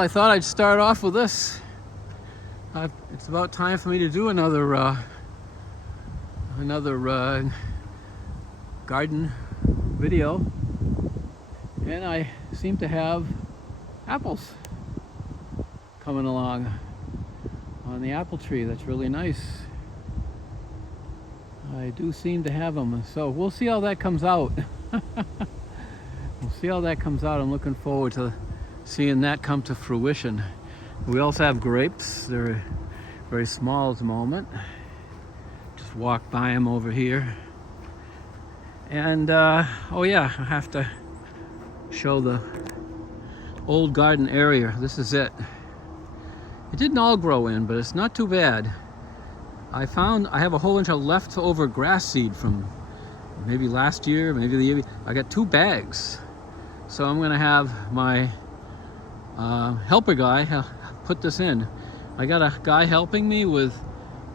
I thought I'd start off with this. It's about time for me to do another garden video, and I seem to have apples coming along on the apple tree. That's really nice. I do seem to have them, so we'll see how that comes out. We'll see how that comes out. I'm looking forward to seeing that come to fruition. We also have grapes. They're very small at the moment. Just walk by them over here. And oh yeah, I have to show the old garden area. This is it. It didn't all grow in, but it's not too bad. I have a whole bunch of leftover grass seed from maybe last year, maybe the year. I got 2 bags. So I'm gonna have my helper guy put this in. I got a guy helping me with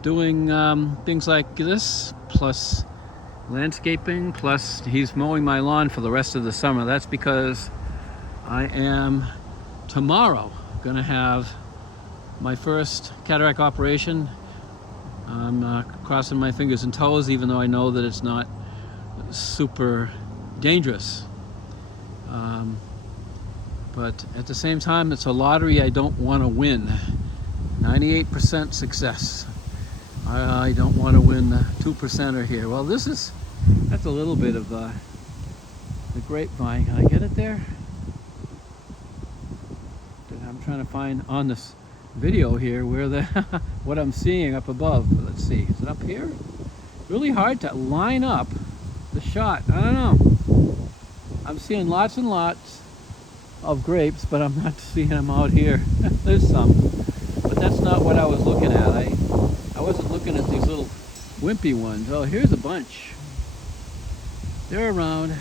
doing things like this, plus landscaping, plus he's mowing my lawn for the rest of the summer. That's because I am tomorrow gonna have my first cataract operation. I'm crossing my fingers and toes, even though I know that it's not super dangerous. But at the same time, it's a lottery I don't want to win. 98% success. I don't want to win the 2%er here. Well, that's a little bit of the grapevine. Can I get it there? I'm trying to find on this video here where what I'm seeing up above. Let's see, is it up here? Really hard to line up the shot. I don't know. I'm seeing lots and lots of grapes, but I'm not seeing them out here. There's some, but that's not what I was looking at. I wasn't looking at these little wimpy ones. Oh, here's a bunch. They're around.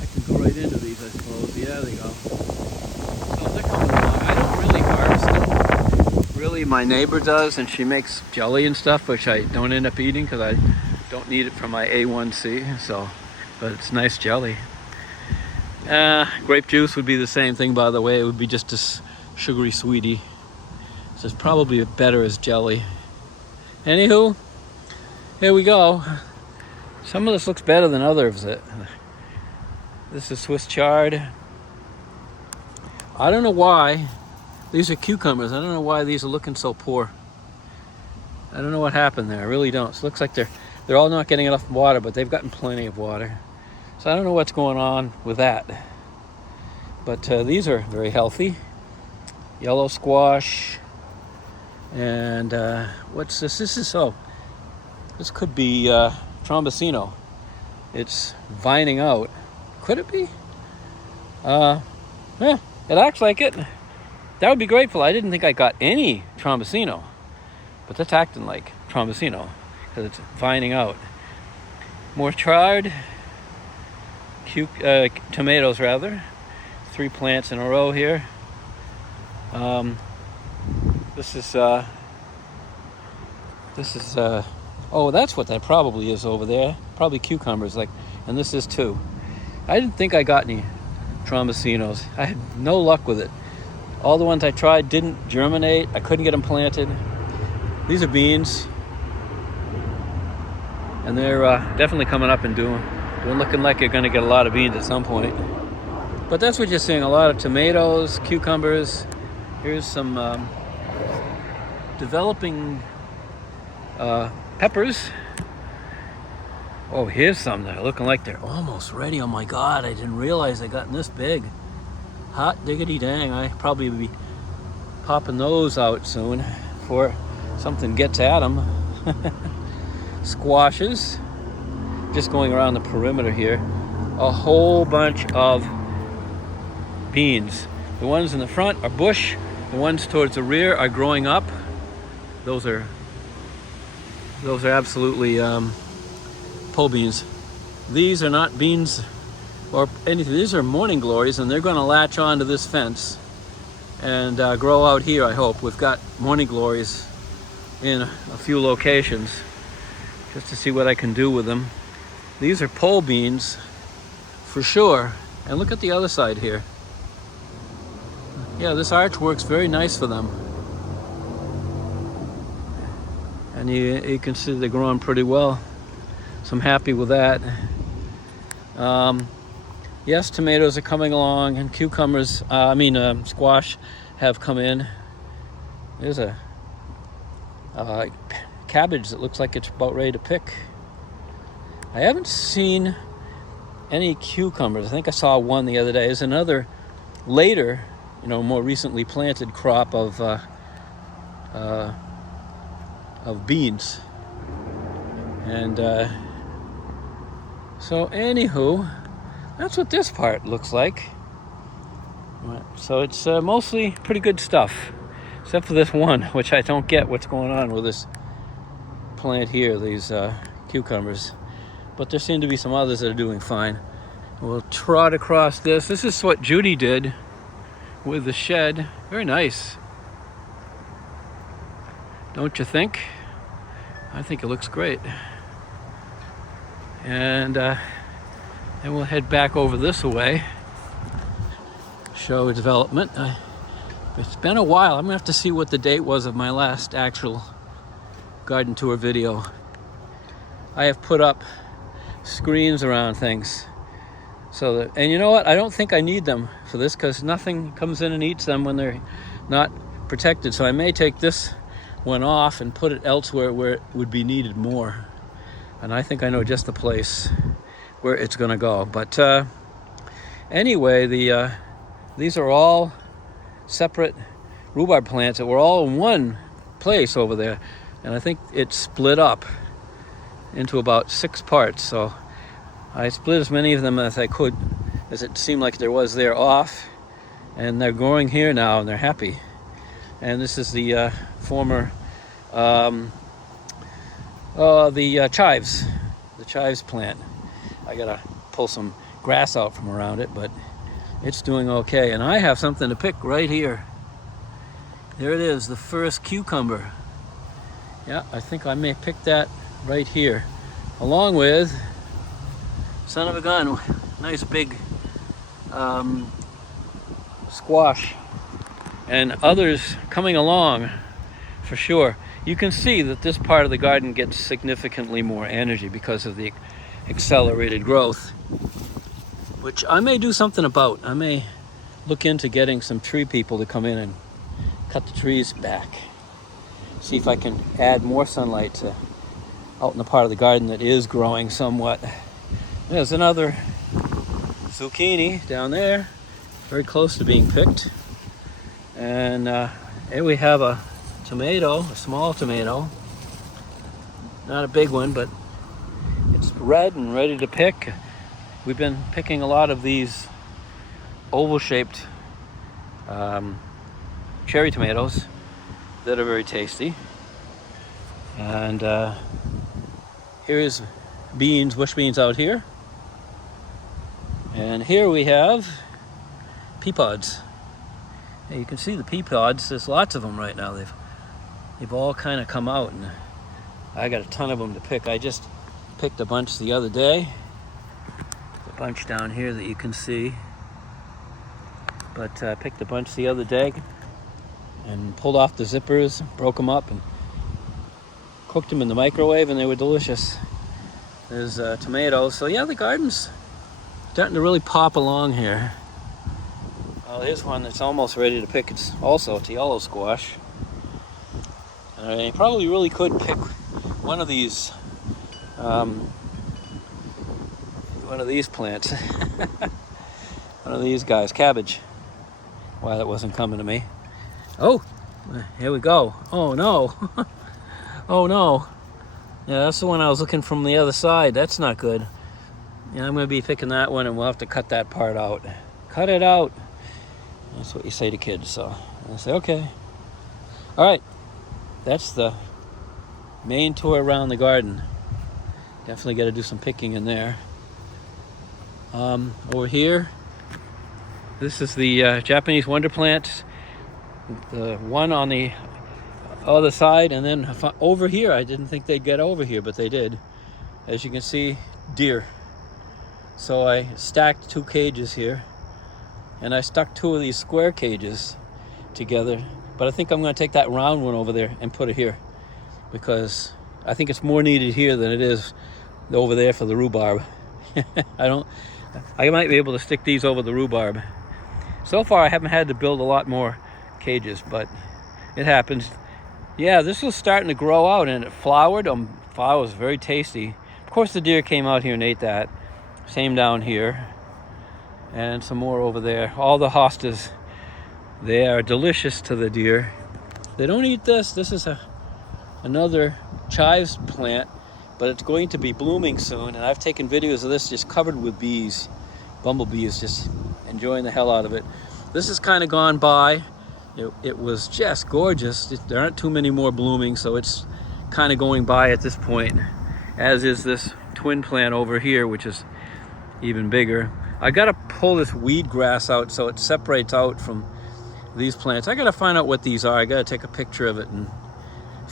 I can go right into these, I suppose. Yeah, they go. So they're coming along. I don't really harvest them. Really, my neighbor does, and she makes jelly and stuff, which I don't end up eating because I don't need it for my A1C. So, but it's nice jelly. Grape juice would be the same thing, by the way. It would be just a sugary sweetie. So it's probably better as jelly. Anywho, here we go. Some of this looks better than others. This is Swiss chard. I don't know why. These are cucumbers. I don't know why these are looking so poor. I don't know what happened there. I really don't. It looks like they're all not getting enough water, but they've gotten plenty of water. So I don't know what's going on with that. But these are very healthy. Yellow squash. And what's this? This could be Trombosino. It's vining out. Could it be? Yeah, it acts like it. That would be grateful. I didn't think I got any Trombosino. But that's acting like Trombosino because it's vining out. More chard. Tomatoes rather. 3 plants in a row here. This is oh, that's what that probably is over there. Probably cucumbers, and this is too. I didn't think I got any Trombosinos. I had no luck with it. All the ones I tried didn't germinate. I couldn't get them planted. These are beans, and they're definitely coming up and looking like you're going to get a lot of beans at some point. But that's what you're seeing, a lot of tomatoes, cucumbers. Here's some developing peppers. Oh, here's some that are looking like they're almost ready. Oh my God, I didn't realize they gotten this big. Hot diggity dang, I probably be popping those out soon before something gets at them. Squashes. Just going around the perimeter here, a whole bunch of beans. The ones in the front are bush. The ones towards the rear are growing up. Those are absolutely pole beans. These are not beans or anything. These are morning glories, and they're going to latch onto this fence and grow out here. I hope. We've got morning glories in a few locations just to see what I can do with them. These are pole beans for sure. And look at the other side here. Yeah, this arch works very nice for them. And you can see they're growing pretty well. So I'm happy with that. Yes, tomatoes are coming along, and cucumbers, squash have come in. There's a cabbage that looks like it's about ready to pick. I haven't seen any cucumbers. I think I saw one the other day. There's another later, more recently planted crop of beans. And so anywho, that's what this part looks like. So it's mostly pretty good stuff, except for this one, which I don't get what's going on with this plant here, these cucumbers. But there seem to be some others that are doing fine. We'll trot across this. This is what Judy did with the shed. Very nice. Don't you think? I think it looks great. And then we'll head back over this way. Show development. It's been a while. I'm gonna have to see what the date was of my last actual garden tour video. I have put up screens around things so that, and you know what? I don't think I need them for this because nothing comes in and eats them when they're not protected. So I may take this one off and put it elsewhere where it would be needed more. And I think I know just the place where it's gonna go. But anyway, these are all separate rhubarb plants that were all in one place over there. And I think it's split up into about 6 parts. So I split as many of them as I could, as it seemed like there was there off. And they're growing here now and they're happy. And this is the former chives, the chives plant. I gotta pull some grass out from around it, but it's doing okay. And I have something to pick right here. There it is, the first cucumber. Yeah, I think I may pick that right here, along with, son of a gun, nice big squash, and others coming along for sure. You can see that this part of the garden gets significantly more energy because of the accelerated growth, which I may do something about. I may look into getting some tree people to come in and cut the trees back. See if I can add more sunlight to out in the part of the garden that is growing somewhat. There's another zucchini down there, very close to being picked. And here we have a tomato, a small tomato. Not a big one, but it's red and ready to pick. We've been picking a lot of these oval-shaped cherry tomatoes that are very tasty. And here's beans, bush beans out here. And here we have pea pods. And you can see the pea pods, there's lots of them right now. They've all kind of come out, and I got a ton of them to pick. I just picked a bunch the other day. A bunch down here that you can see. But I picked a bunch the other day and pulled off the zippers, broke them up, and cooked them in the microwave, and they were delicious. There's tomatoes. So yeah, the garden's starting to really pop along here. Oh, here's one that's almost ready to pick. It's a yellow squash. I probably really could pick one of these plants. One of these guys, cabbage. Why that wasn't coming to me. Oh, here we go. Oh no. Oh no. Yeah, that's the one I was looking from the other side. That's not good. Yeah, I'm gonna be picking that one, and we'll have to cut that part out. Cut it out. That's what you say to kids, so I say, okay. All right, that's the main tour around the garden. Definitely got to do some picking in there. Over here, this is the Japanese wonder plant. The one on the other side, and then over here, I didn't think they'd get over here, but they did. As you can see, deer. So I stacked 2 cages here, and I stuck 2 of these square cages together. But I think I'm going to take that round one over there and put it here, because I think it's more needed here than it is over there for the rhubarb. I might be able to stick these over the rhubarb. So far I haven't had to build a lot more cages, but it happens. Yeah, this was starting to grow out and it flowered. Flowers very tasty. Of course the deer came out here and ate that. Same down here. And some more over there. All the hostas, they are delicious to the deer. They don't eat this. This is another chives plant, but it's going to be blooming soon. And I've taken videos of this just covered with bees, bumblebees, just enjoying the hell out of it. This has kind of gone by. It was just gorgeous. There aren't too many more blooming, so it's kind of going by at this point, as is this twin plant over here, which is even bigger. I gotta pull this weed grass out so it separates out from these plants. I gotta find out what these are. I gotta take a picture of it and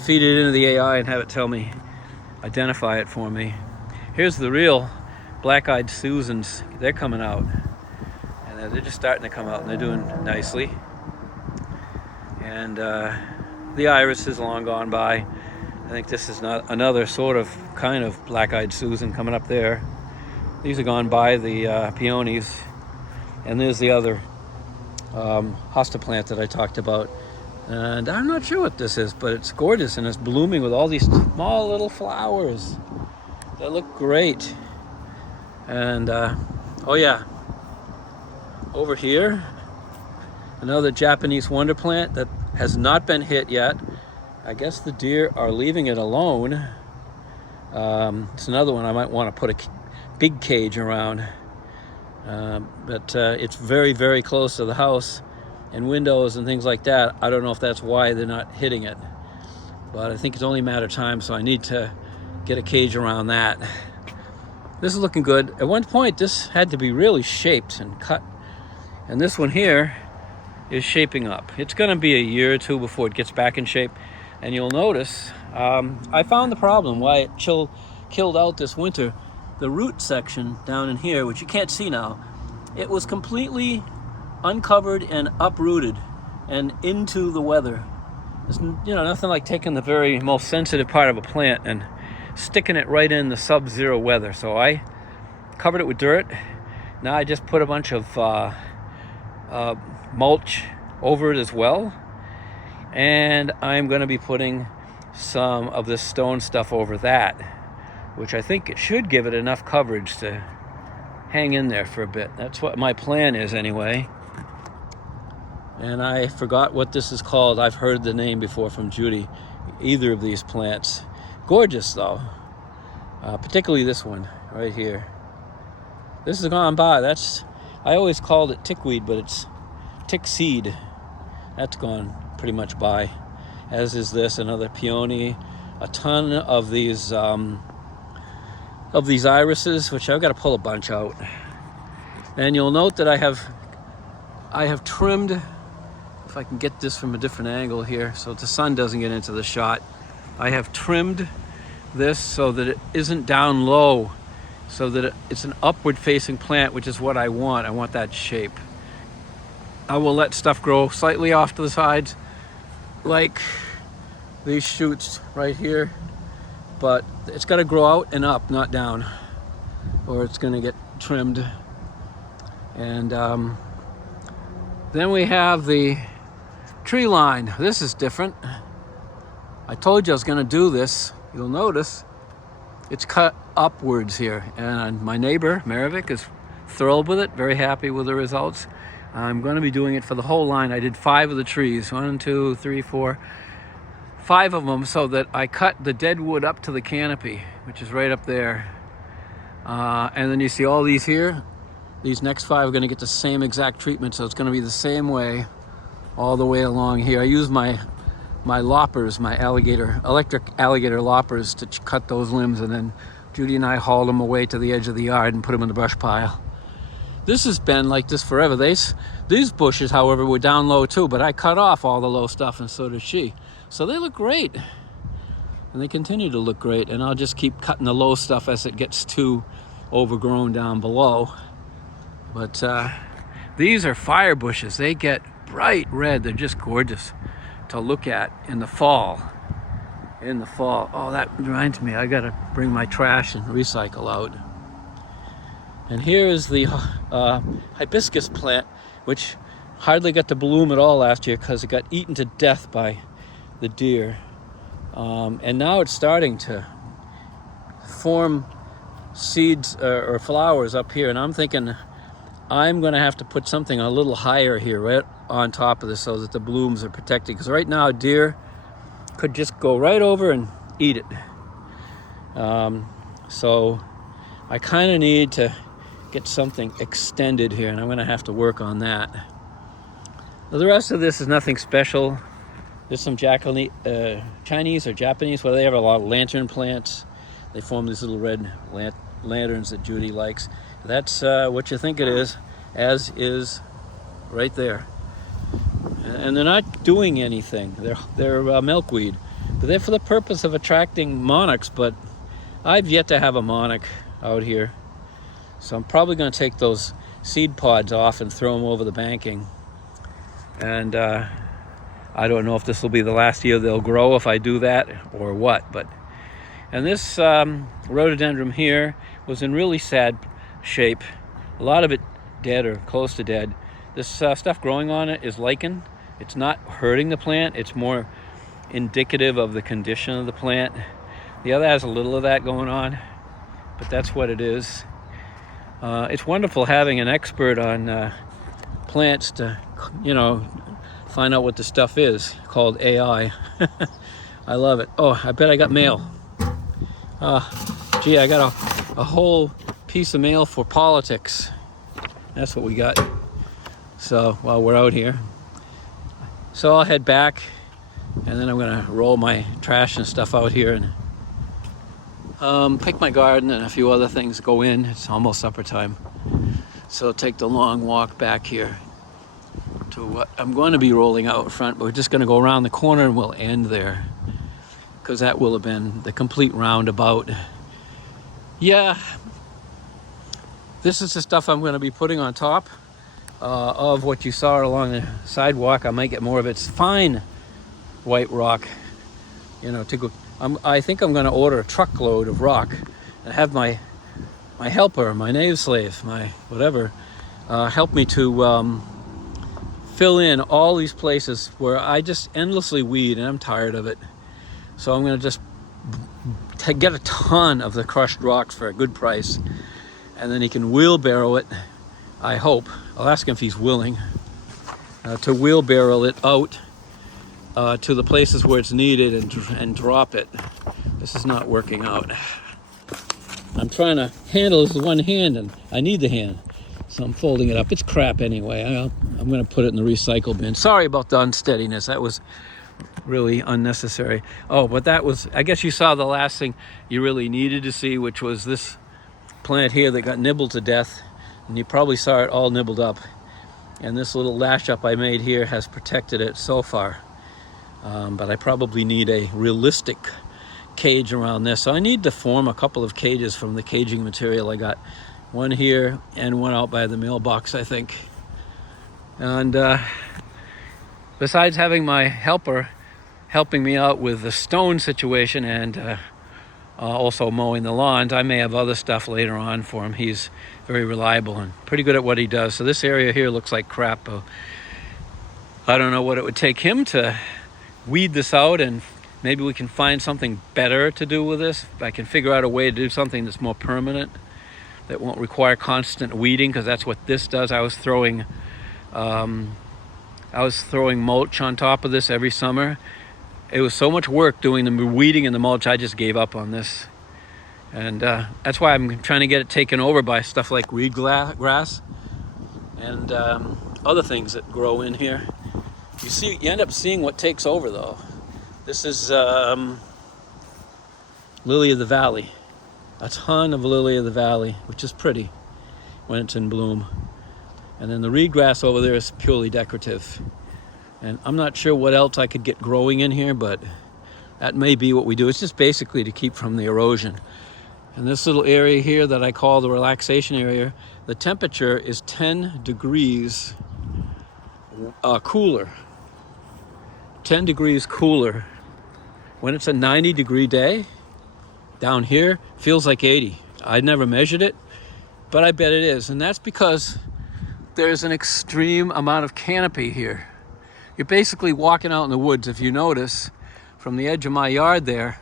feed it into the AI and have it tell me, identify it for me. Here's the real black-eyed Susans. They're coming out, and they're just starting to come out, and they're doing nicely. And the iris is long gone by. I think this is not another sort of kind of black-eyed Susan coming up there. These are gone by, the peonies. And there's the other hosta plant that I talked about. And I'm not sure what this is, but it's gorgeous and it's blooming with all these small little flowers that look great. And oh yeah, over here, another Japanese wonder plant that has not been hit yet. I guess the deer are leaving it alone. It's another one I might want to put a big cage around. But it's very, very close to the house and windows and things like that. I don't know if that's why they're not hitting it, but I think it's only a matter of time, so I need to get a cage around that. This is looking good. At one point, this had to be really shaped and cut, and this one here is shaping up. It's going to be a year or two before it gets back in shape, and you'll notice I found the problem why it killed out this winter. The root section down in here, which you can't see now, it was completely uncovered and uprooted and into the weather. There's nothing like taking the very most sensitive part of a plant and sticking it right in the sub-zero weather. So I covered it with dirt. Now I just put a bunch of mulch over it as well, and I'm going to be putting some of this stone stuff over that, which I think it should give it enough coverage to hang in there for a bit. That's what my plan is anyway. And I forgot what this is called. I've heard the name before from Judy. Either of these plants. Gorgeous though. Particularly this one right here. This has gone by. I always called it tickweed, but it's tick seed. That's gone pretty much by. As is this, another peony. A ton of these irises, which I've got to pull a bunch out. And you'll note that I have trimmed, if I can get this from a different angle here so the sun doesn't get into the shot, I have trimmed this so that it isn't down low, so that it's an upward facing plant, which is what I want. I want that shape. I will let stuff grow slightly off to the sides, like these shoots right here, but it's got to grow out and up, not down, or it's going to get trimmed. And then we have the tree line. This is different. I told you I was going to do this. You'll notice it's cut upwards here, and my neighbor Maravik is thrilled with it, very happy with the results. I'm going to be doing it for the whole line. I did 5 of the trees, 1, 2, 3, 4, 5 of them, so that I cut the dead wood up to the canopy, which is right up there. And then you see all these here. These next 5 are going to get the same exact treatment, so it's going to be the same way all the way along here. I use my loppers, my electric alligator loppers, to cut those limbs, and then Judy and I hauled them away to the edge of the yard and put them in the brush pile. This has been like this forever. These bushes, however, were down low too, but I cut off all the low stuff, and so did she. So they look great, and they continue to look great, and I'll just keep cutting the low stuff as it gets too overgrown down below. But these are fire bushes. They get bright red. They're just gorgeous to look at in the fall. In the fall. Oh, that reminds me, I gotta bring my trash and recycle out. And here is the hibiscus plant, which hardly got to bloom at all last year because it got eaten to death by the deer. And now it's starting to form seeds or flowers up here, and I'm thinking I'm gonna have to put something a little higher here, right on top of this, so that the blooms are protected, because right now deer could just go right over and eat it. So I kind of need to get something extended here, and I'm gonna have to work on that. Now, the rest of this is nothing special. There's some Chinese or Japanese, where they have a lot of lantern plants. They form these little red lanterns that Judy likes. That's what you think it is, as is right there. And they're not doing anything. They're milkweed. But they're for the purpose of attracting monarchs, but I've yet to have a monarch out here. So I'm probably going to take those seed pods off and throw them over the banking. And I don't know if this will be the last year they'll grow if I do that or what. And this rhododendron here was in really sad shape. A lot of it dead or close to dead. This stuff growing on it is lichen. It's not hurting the plant. It's more indicative of the condition of the plant. The other has a little of that going on, but that's what it is. It's wonderful having an expert on plants to, find out what the stuff is, called AI. I love it. Oh, I bet I got mail. Gee, I got a whole piece of mail for politics. That's what we got. So while we're out here. So I'll head back, and then I'm gonna roll my trash and stuff out here and pick my garden and a few other things go in. It's almost supper time. So I'll take the long walk back here to what I'm going to be rolling out front, but we're just gonna go around the corner and we'll end there, because that will have been the complete roundabout. Yeah, this is the stuff I'm going to be putting on top of what you saw along the sidewalk. I might get more of its fine white rock, to go. I think I'm going to order a truckload of rock and have my helper, my knave slave, my whatever, help me to fill in all these places where I just endlessly weed, and I'm tired of it. So I'm going to just get a ton of the crushed rocks for a good price, and then he can wheelbarrow it, I hope. I'll ask him if he's willing to wheelbarrow it out to the places where it's needed and drop it. This is not working out. I'm trying to handle this with one hand, and I need the hand, so I'm folding it up. It's crap anyway. I'm going to put it in the recycle bin. Sorry about the unsteadiness. That was really unnecessary. Oh, but that was, I guess you saw the last thing you really needed to see, which was this plant here that got nibbled to death, and you probably saw it all nibbled up, and this little lash up I made here has protected it so far, but I probably need a realistic cage around this. So I need to form a couple of cages from the caging material I got, one here and one out by the mailbox, I think. And besides having my helper helping me out with the stone situation and also mowing the lawns, I may have other stuff later on for him. He's very reliable and pretty good at what he does. So this area here looks like crap. I don't know what it would take him to weed this out, and maybe we can find something better to do with this. If I can figure out a way to do something that's more permanent, that won't require constant weeding, because that's what this does. I was throwing mulch on top of this every summer. It was so much work doing the weeding and the mulch, I just gave up on this. And that's why I'm trying to get it taken over by stuff like reed grass and other things that grow in here. You end up seeing what takes over though. This is lily of the valley. A ton of lily of the valley, which is pretty when it's in bloom. And then the reed grass over there is purely decorative. And I'm not sure what else I could get growing in here, but that may be what we do. It's just basically to keep from the erosion. And this little area here that I call the relaxation area, the temperature is 10 degrees cooler, 10 degrees cooler. When it's a 90-degree day, down here, feels like 80. I never measured it, but I bet it is. And that's because there's an extreme amount of canopy here. You're basically walking out in the woods. If you notice, from the edge of my yard there,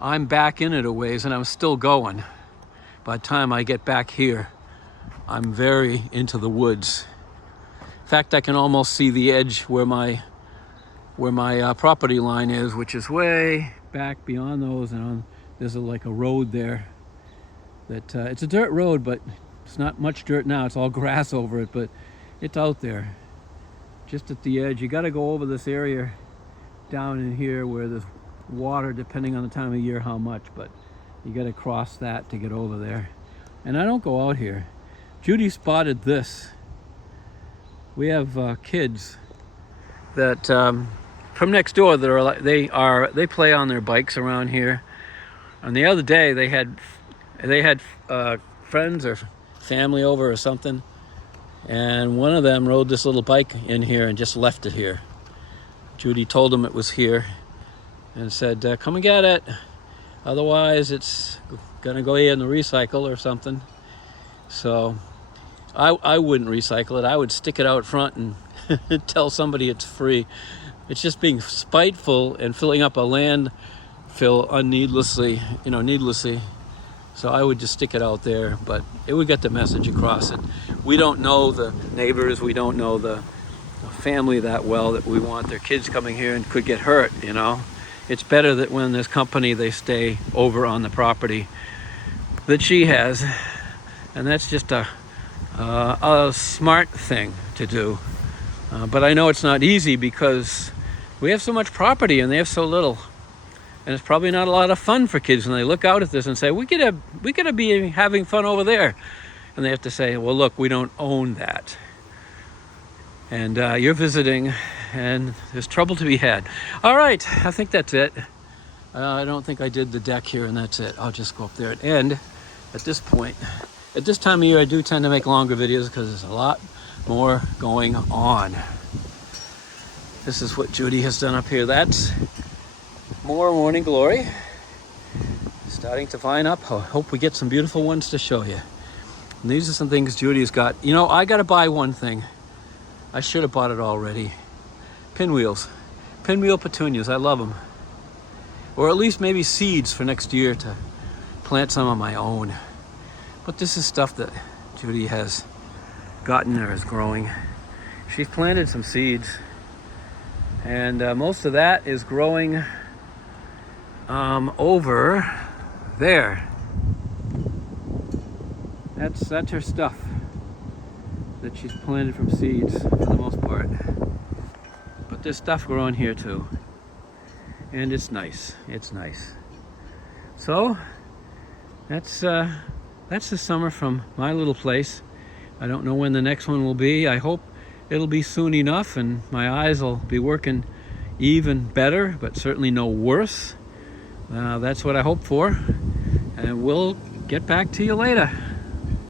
I'm back in it a ways and I'm still going. By the time I get back here, I'm very into the woods. In fact, I can almost see the edge where my property line is, which is way back beyond those, and there's like a road there that it's a dirt road, but it's not much dirt now. It's all grass over it, but it's out there just at the edge. You got to go over this area down in here where there's water, depending on the time of year how much, but you got to cross that to get over there. And I don't go out here. Judy spotted this. We have kids that from next door that are they play on their bikes around here. And the other day they had friends or family over or something, and one of them rode this little bike in here and just left it here. Judy told them it was here and said, come and get it, otherwise it's gonna go in the recycle or something. So I wouldn't recycle it. I would stick it out front and tell somebody it's free. It's just being spiteful and filling up a landfill needlessly. So I would just stick it out there, but it would get the message across. It. We don't know the neighbors, we don't know the family that well that we want their kids coming here and could get hurt, It's better that when there's company, they stay over on the property that she has. And that's just a smart thing to do. But I know it's not easy because we have so much property and they have so little. And it's probably not a lot of fun for kids when they look out at this and say, we could be having fun over there. And they have to say, well, look, we don't own that. And you're visiting and there's trouble to be had. All right, I think that's it. I don't think I did the deck here, and that's it. I'll just go up there and end at this point. At this time of year, I do tend to make longer videos because there's a lot more going on. This is what Judy has done up here. That's more morning glory. Starting to vine up. I hope we get some beautiful ones to show you. And these are some things Judy's got. I got to buy one thing. I should have bought it already. Pinwheels. Pinwheel petunias. I love them. Or at least maybe seeds for next year to plant some of my own. But this is stuff that Judy has gotten or is growing. She's planted some seeds. And most of that is growing over there. That's her stuff that she's planted from seeds for the most part. But there's stuff growing here too. And it's nice. It's nice. So that's the summer from my little place. I don't know when the next one will be. I hope it'll be soon enough and my eyes will be working even better, but certainly no worse. That's what I hope for. And we'll get back to you later.